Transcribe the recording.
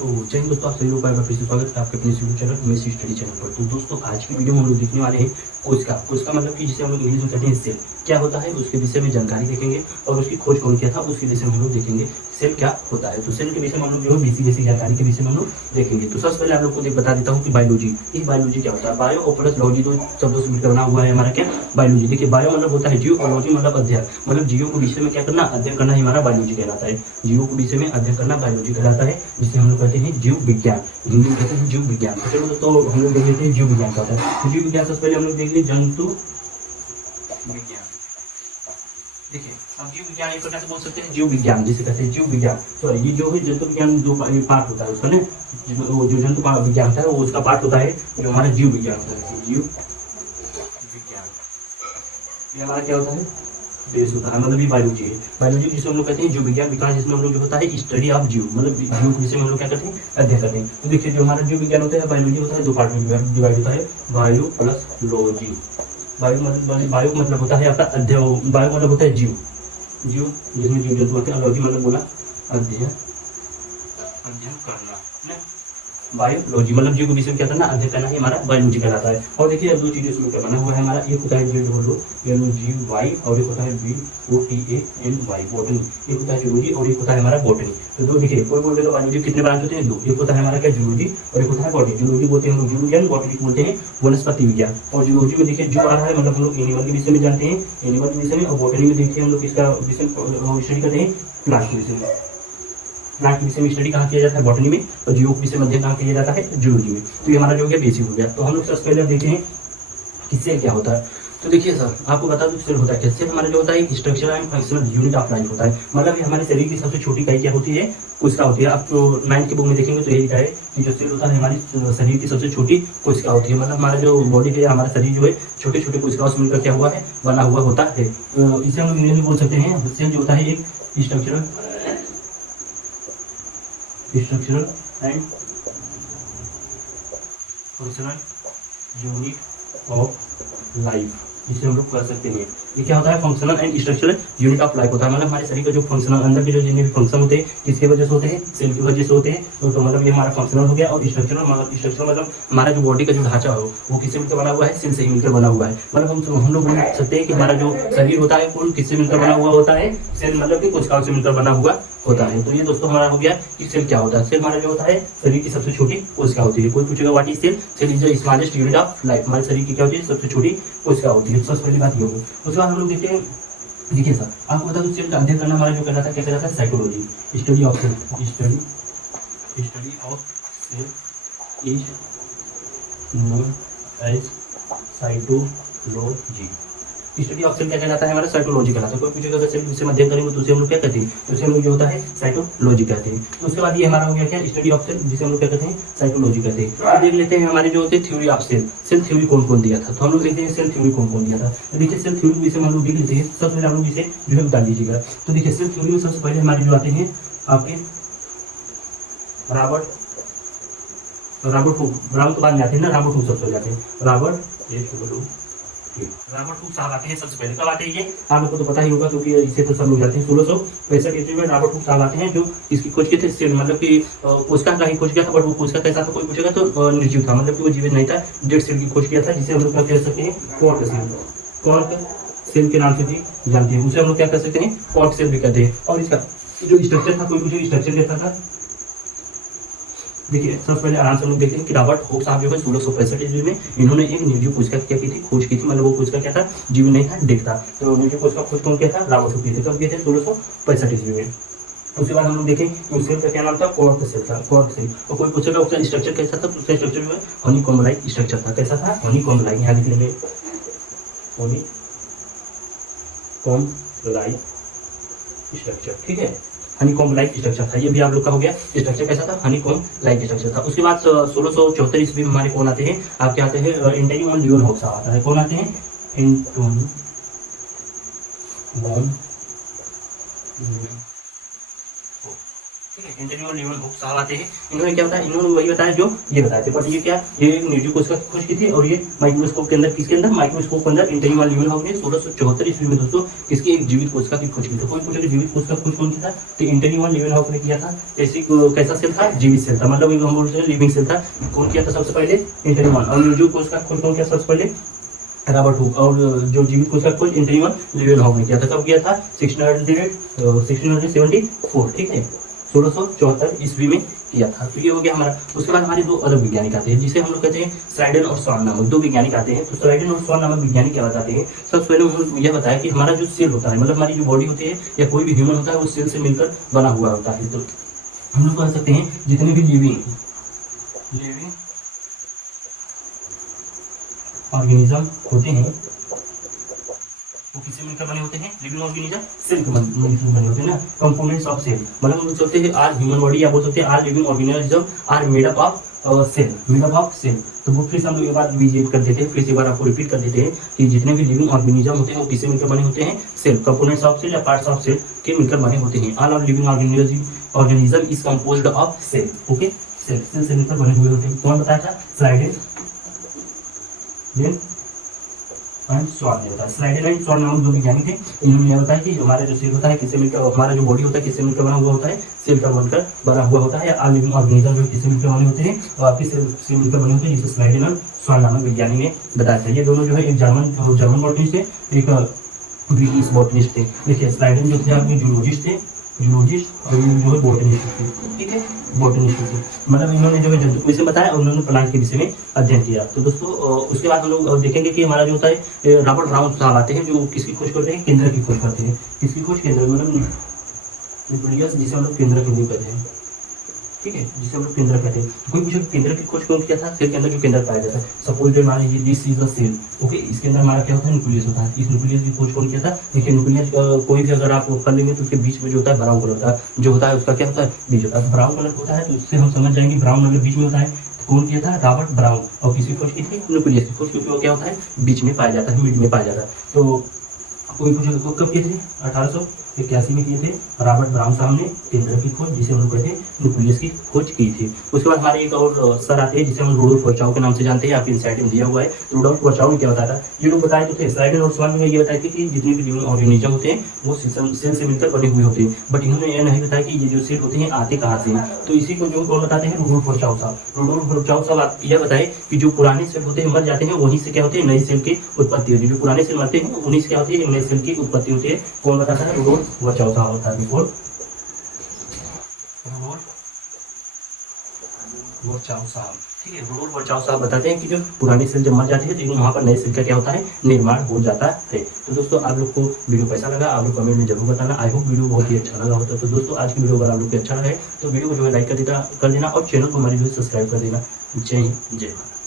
तो जय हिंद दोस्तों, आप सभी लोगों का फिर से स्वागत है आपके अपने YouTube channel Messy Study channel पर। तो दोस्तों आज की वीडियो में हम लोग देखने वाले हैं कोशिका मतलब कि जिसे हम लोग इंग्लिश में कहते हैं सेल क्या होता है, उसके विषय में जानकारी देखेंगे और उसकी खोज कौन किया था उसके विषय में हम लोग देखेंगे सेल क्या होता है। तो सेल के विषय में हम लोग जो है बेसिक जानकारी के विषय में हम लोग देखेंगे। तो सबसे पहले आप लोग को बता देता हूँ कि बायोलॉजी, ये बायोलॉजी क्या होता है। बायो और प्लस लॉजी दो शब्दों से मिलकर बना हुआ है हमारा क्या बायोलॉजी। देखिए बायो मतलब होता है जीव और लॉजी मतलब अध्ययन, मतलब जीवों के विषय में क्या करना अध्ययन करना ही हमारा बायोलॉजी कहलाता है। जीवों के विषय में अध्ययन करना बायोलॉजी कहलाता है, जिसे हम लोग कहते हैं जीव विज्ञान, हिंदी में कहते हैं जीव विज्ञान। तो चलो तो हम लोग देख लेते हैं जीव विज्ञान क्या होता है। तो जीव विज्ञान सबसे पहले हम लोग देख लें जंतु विज्ञान। देखिए हम जीव विज्ञान एक प्रकार से बोल सकते हैं जीव विज्ञान, जिसे कहते हैं जीव विज्ञान। सॉरी ये जो है जंतु विज्ञान दो पार्ट होता है उसका ना, जो जंतु विज्ञान होता है वो उसका पार्ट होता है, जो हमारा जीव विज्ञान होता है। जीव विज्ञान ये हमारा क्या होता है बेस होता है, मतलब ये बायोलॉजी है। बायोलॉजी जिसे हम लोग कहते हैं जीव विज्ञान विकास, जिसमें हम लोग जो होता है स्टडी ऑफ जीव, मतलब जीव के विषय में हम लोग क्या करते हैं अध्ययन करते हैं। तो देखिए जो हमारा जीव विज्ञान होता है बायोलॉजी होता है दो पार्ट में डिवाइड होता है, बायो प्लस लॉजी। बायो मतलब होता है आपका अध्ययन, बायो मतलब होता है जीव, जीव जिसमें जीव जंतु होते हैं, लॉजी मतलब बोला अध्ययन करना। बायोलॉजी मतलब जीव के विषय में क्या करना अध्ययन करना ही हमारा बायोलॉजी कहलाता है। और देखिए अब दो चीजें इसमें क्या बना हुआ है हमारा, एक होता है जी वाई और एक होता है BOTANY बॉटनी। एक होता है जूलॉजी और एक होता है हमारा बॉटनी। तो दो देखिए कोई बोलते तो बायोलॉजी कितने ब्रांच होते हैं दो, एक होता है हमारा क्या जूलॉजी और एक होता है बॉटनी। जूलॉजी बोलते हैं हम लोग जीव विज्ञान, बॉटनी बोलते हैं वनस्पति विज्ञान। और जूलॉजी में देखिए जो आ रहा है मतलब हम लोग एनिमल के विषय में जानते हैं, एनिमल के विषय में। और बॉटनी में देखिए हम लोग इसका विषय स्टडी करते हैं प्लांट के विषय में। प्लांट के विषय में स्टडी कहाँ किया जाता है बॉटनी में, और जीवों के विषय में अध्ययन कहाँ किया जाता है जूलॉजी में। तो ये हमारा जो हो गया बेसिक हो गया। तो हम लोग सबसे पहले देखते हैं कि सेल क्या होता है। तो देखिए सर आपको बता दूं सेल होता है क्या। सेल हमारा जो होता है structural and functional unit of life होता है, मतलब ये हमारे शरीर की सबसे छोटी इकाई क्या होती है कोशिका होती है। आप जो 9th की बुक में देखेंगे तो यही लिखा है कि जो सेल होता है हमारी शरीर की सबसे छोटी कोशिका होती है। मतलब हमारा जो बॉडी है हमारा शरीर जो है छोटे छोटे कोशिकाओं से मिलकर क्या हुआ है बना हुआ होता है। इसे हम लोग इंग्लिश में बोल सकते हैं सेल जो होता है एक structural and functional unit of life, जिसे हम लोग कर सकते हैं। ये क्या होता है functional and structural unit of life होता है, मतलब हमारे शरीर का जो फंक्शनल अंदर के जो जितने भी फंक्शन होते हैं किसकी वजह से होते हैं सेल की वजह से होते हैं। तो मतलब ये हमारा फंक्शनल हो गया। और स्ट्रक्चरल मतलब हमारा जो बॉडी का जो ढांचा हो वो किससे मिलकर बना हुआ है सेल से ही मिलकर बना हुआ है। मतलब हम लोग बोल सकते हैं कि हमारा जो शरीर होता है कुल किससे मिलकर बना हुआ होता है सेल, मतलब कि कोशिकाओं से मिलकर बना हुआ होता है। तो ये दोस्तों हमारा हो गया कि सेल क्या होता है। सेल हमारा जो होता है शरीर की सबसे छोटी कोशिका होती है। कोई पूछेगा what is cell, cell is the smallest unit of life, हमारे शरीर की क्या होती है सबसे छोटी कोशिका होती है। सबसे पहली बात ये होगी। उसके बाद हम लोग देखते हैं, देखिए सर आपको बता दूं सेल का अध्ययन करना हमारा जो कहलाता है क्या कहलाता है psychology, study of cell. Study of cell is known as cytology. Study of cell क्या कहलाता है हमारा साइटोलॉजी कहलाता है। कोई पूछेगा अगर सेल विषय में अध्ययन करेंगे तो उसे हम लोग क्या कहते हैं, तो उसे हम लोग जो होता है साइटोलॉजी कहते हैं। तो उसके बाद ये हमारा हो गया क्या स्टडी ऑफ सेल, जिसे हम लोग क्या कहते हैं साइटोलॉजी कहते हैं। अब देख लेते हैं हमारे जो होते हैं theory of cell, cell theory कौन कौन दिया था। तो हम लोग देखते हैं सेल थ्योरी कौन कौन दिया था। तो देखिए सेल थ्योरी के विषय में हम लोग देख लेते हैं। सबसे पहले हम लोग इसे जो है बता दीजिएगा। तो देखिए सेल थ्योरी में सबसे पहले हमारे जो आते हैं आपके रॉबर्ट हुक, ब्राउन के बाद में आते हैं ना रॉबर्ट हुक सबसे जाते हैं। रॉबर्ट हुक साहब आते हैं सबसे पहले। कब आते हैं ये आप लोग को तो पता ही होगा क्योंकि इसे तो सब लोग जाते हैं। 1665 ईस्वी में रॉबर्ट हुक साहब आते हैं जो इसकी खोज किए थे सेल, मतलब कि कोशिका का ही खोज किया था। बट वो कोशिका कैसा था कोई पूछेगा तो निर्जीव था, मतलब कि वो जीवित नहीं था, डेड सेल की खोज किया था, जिसे हम लोग क्या कह सकते हैं कॉर्क सेल। कॉर्क सेल के नाम से भी जानते हैं, उसे हम लोग क्या कर सकते हैं कॉर्क सेल भी कहते हैं। और इसका जो स्ट्रक्चर था कोई पूछेगा स्ट्रक्चर कैसा था। देखिए सबसे पहले आराम से हम लोग देखते हैं कि रॉबर्ट हुक साहब जो है 1665 ईस्वी में इन्होंने एक निर्जीव कोशिका क्या की थी खोज की थी, मतलब वो कोशिका क्या था जीवित नहीं था डेड था। तो निर्जीव कोशिका खोज कौन किया था रॉबर्ट हुक किए थे। कब किए थे 1665 ईस्वी में। उसके बाद हम लोग देखें उस सेल का क्या नाम था कॉर्क सेल था, कॉर्क सेल। और कोई पूछेगा उसका स्ट्रक्चर कैसा था, तो उसका स्ट्रक्चर जो है हनीकॉम्ब लाइक स्ट्रक्चर था। कैसा था हनीकॉम्ब लाइक, यहाँ लिखने में हनीकॉम्ब लाइक स्ट्रक्चर, ठीक है हनीकॉम्ब लाइक स्ट्रक्चर था। ये भी आप लोग का हो गया स्ट्रक्चर कैसा था हनीकॉम्ब लाइक स्ट्रक्चर था। उसके बाद 1674 ईस्वी में हमारे कौन आते हैं आपके आते हैं एंटोनी वन लीeuwenhoek साहब आता है। कौन आते हैं एंटोनी वन लीeuwenhoek, ठीक है, इंटरन्यूरल न्यूरॉन हुक साहब आते हैं। इन्होंने क्या बताया, इन्होंने वही बताया जो ये बताए थे, बट ये क्या, ये निर्जीव कोशिका की खोज की थी, और ये माइक्रोस्कोप के अंदर, किसके अंदर, माइक्रोस्कोप के अंदर इंटरन्यूरल न्यूरॉन हुक ने 1674 ईस्वी में दोस्तों किसकी, एक जीवित कोशिका की खोज की थी। कोई पूछे जीवित कोशिका की खोज कौन किया था, तो इंटरन्यूरल न्यूरॉन हुक ने किया था। ऐसी कैसा सेल था, जीवित सेल था, मतलब हम बोलते हैं लिविंग सेल था। कौन किया था सबसे पहले, इंटरन्यूरल। और निर्जीव कोशिका की खोज कौन किया सबसे पहले, रॉबर्ट हुक। और जो जीवित कोशिका खोज इंटरन्यूरल न्यूरॉन हुक ने किया था। कब किया था, 1674, ठीक है, 1674 ईस्वी में किया था। तो ये हो गया हमारा। उसके बाद हमारे दो अलग वैज्ञानिक आते हैं, जिसे हम लोग कहते हैं स्लाइडन और स्वान नामक दो वैज्ञानिक आते हैं। तो स्लाइडन और स्वान नामक वैज्ञानिक क्या बताते हैं, सबसे पहले उन्होंने यह बताया कि हमारा जो सेल होता है, मतलब हमारी जो बॉडी होती है या कोई भी ह्यूमन होता है, वो सेल से मिलकर बना हुआ होता है। तो हम लोग कह सकते हैं जितने भी लिविंग ऑर्गेनिज्म होते हैं वो किससे मिलकर बने होते हैं, लिविंग ऑर्गेनिज्म सेल के मिलकर बने होते हैं ना, कंपोनेंट्स ऑफ सेल। मतलब हम बोल सकते हैं आर ह्यूमन बॉडी, या बोल सकते हैं are living organism are made up of cell, made up of cell. तो वो फिर से हम लोग एक बार विजिट कर देते हैं, फिर से एक बार आपको रिपीट कर देते हैं कि जितने भी लिविंग ऑर्गेनिज्म होते हैं वो किससे मिलकर बने होते हैं, सेल, कंपोनेंट्स ऑफ सेल या पार्ट्स ऑफ सेल के मिलकर बने होते हैं। All of living organism is composed of cell, okay, cell से मिलकर बने हुए होते हैं। कौन बताया था, स्लाइडेन एंड स्वान ने बताया। स्लाइडेन एंड स्वान नामक दो वैज्ञानिक थे। इन्होंने यह बताया कि हमारा जो सेल होता है किससे मिलकर, हमारा जो बॉडी होता है किससे मिलकर बना हुआ होता है, सेल का बनकर बना हुआ होता है। ऑल लिविंग ऑर्गेनिज्म जो किससे मिलकर बने होते हैं, और आपके सेल से मिलकर बने होते हैं, जिसे स्लाइडेन और स्वान नामक वैज्ञानिक ने बताया था। ये दोनों जो है एक जर्मन बॉटनिस्ट थे, एक ब्रिटिश बॉटनिस्ट थे। देखिए स्लाइडेन जो थे आपके जूलॉजिस्ट थे, जूलॉजिस्ट, और जो है बॉटनिस्ट थे, ठीक है, बॉटनिस्ट थे। मतलब इन्होंने जो है जंतु विषय बताया और उन्होंने प्लांट के विषय में अध्ययन किया। तो दोस्तों उसके बाद हम लोग देखेंगे कि हमारा जो होता है रॉबर्ट ब्राउन साहब आते हैं, जो किसकी खोज करते हैं, केंद्र की खोज करते हैं। किसकी खोज, केंद्र, मतलब न्यूक्लियस, जिसे हम लोग केंद्र की कहते हैं, ठीक है, जिसे हम लोग केंद्र कहते हैं। तो कोई पूछे केंद्र की खोज कौन किया था, सेल के अंदर जो केंद्र पाया जाता है। सपोज मान लीजिए this is a cell, okay, इसके अंदर हमारा क्या होता है, न्यूक्लियस होता है। इस न्यूक्लियस की खोज कौन किया था, देखिए न्यूक्लियस कोई भी अगर आप कर लेंगे तो उसके बीच में जो होता है ब्राउन कलर का जो होता है, उसका क्या होता है, बीज होता है। ब्राउन कलर होता है, तो उससे हम समझ जाएंगे ब्राउन अगर बीच में होता है तो कौन किया था, रॉबर्ट ब्राउन। और किसकी खोज की थी, न्यूक्लियस की खोज, क्योंकि वो क्या होता है, बीच में पाया जाता है, मिड में पाया जाता है। तो कोई पूछे तो कब किए थे, 1881 में किए थे रॉबर्ट ब्राउन साहब ने केंद्र की खोज, जिसे हम लोग कहते हैं न्यूक्लियस की खोज की थी। उसके बाद हमारे एक और सर आते हैं जिसे हम रुडोल्फ वर्चाउ के नाम से जानते हैं, आपकी इनसाइड में दिया हुआ है। रुडोल्फ वर्चाउ ने क्या बताया था, ये लोग बताए तो थे, स्लाइडेन और स्वान में ये बताया कि जितने भी लिविंग ऑर्गेनिज्म होते हैं वो सेल से मिलकर बने हुए होते हैं। बट इन्होंने यह नहीं बताया कि ये जो सेल होते हैं आते कहाँ से हैं। तो इसी को जो कौन बताते हैं, रुडोल्फ वर्चाउ साहब। रुडोल्फ वर्चाउ साहब यह बताए कि जो पुराने सेल होते हैं मर जाते हैं, वहीं से क्या होते हैं, नई सेल की उत्पत्ति होती है। जो पुराने सेल मरते हैं उन्हीं से क्या होती है, नई सेल की उत्पत्ति होती है। कौन बताता है, रुडोल्फ वर्चाउ साहब होता है। रुडोल्फ वर्चाउ साहब, ठीक है, रुडोल्फ वर्चाउ साहब बताते हैं कि जो पुरानी सेल जब मर जाती है तो वहाँ पर नए सेल का क्या होता है, निर्माण हो जाता है। तो दोस्तों आप लोग को वीडियो कैसा लगा, आप लोग कमेंट में जरूर बताना। आई होप वीडियो बहुत ही अच्छा लगा होता है। तो दोस्तों आज की वीडियो अगर आप लोग को अच्छा लगा है तो वीडियो को जो है लाइक कर देना और चैनल को हमारी जो है सब्सक्राइब कर देना। जय हिंद, जय भारत।